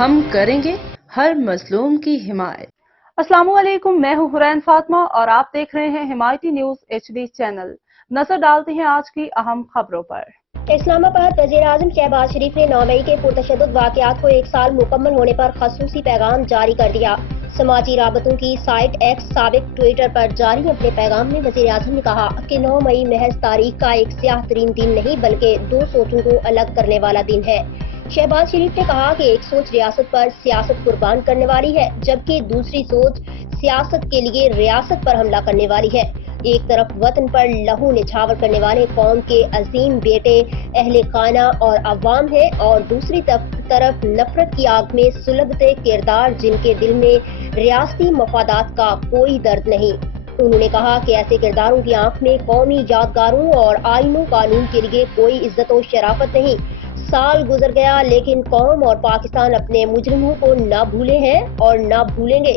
ہم کریں گے ہر مظلوم کی حمایت۔ السلام علیکم، میں ہوں حرین فاطمہ اور آپ دیکھ رہے ہیں حمایتی نیوز HD چینل۔ نظر ڈالتے ہیں آج کی اہم خبروں پر۔ اسلام آباد وزیر اعظم شہباز شریف نے 9 مئی کے پرتشدد واقعات کو 1 سال مکمل ہونے پر خصوصی پیغام جاری کر دیا۔ سماجی رابطوں کی سائٹ ایکس سابق ٹویٹر پر جاری اپنے پیغام میں وزیر اعظم نے کہا کہ 9 مئی محض تاریخ کا ایک سیاہ ترین دن نہیں بلکہ دو سوچوں کو الگ کرنے والا دن ہے۔ شہباز شریف نے کہا کہ ایک سوچ ریاست پر سیاست قربان کرنے والی ہے جبکہ دوسری سوچ سیاست کے لیے ریاست پر حملہ کرنے والی ہے۔ ایک طرف وطن پر لہو نچھاور کرنے والے قوم کے عظیم بیٹے اہل خانہ اور عوام ہیں اور دوسری طرف نفرت کی آگ میں سلگتے کردار جن کے دل میں ریاستی مفادات کا کوئی درد نہیں۔ انہوں نے کہا کہ ایسے کرداروں کی آنکھ میں قومی یادگاروں اور آئین و قانون کے لیے کوئی عزت و شرافت نہیں۔ سال گزر گیا لیکن قوم اور پاکستان اپنے مجرموں کو نہ بھولے ہیں اور نہ بھولیں گے۔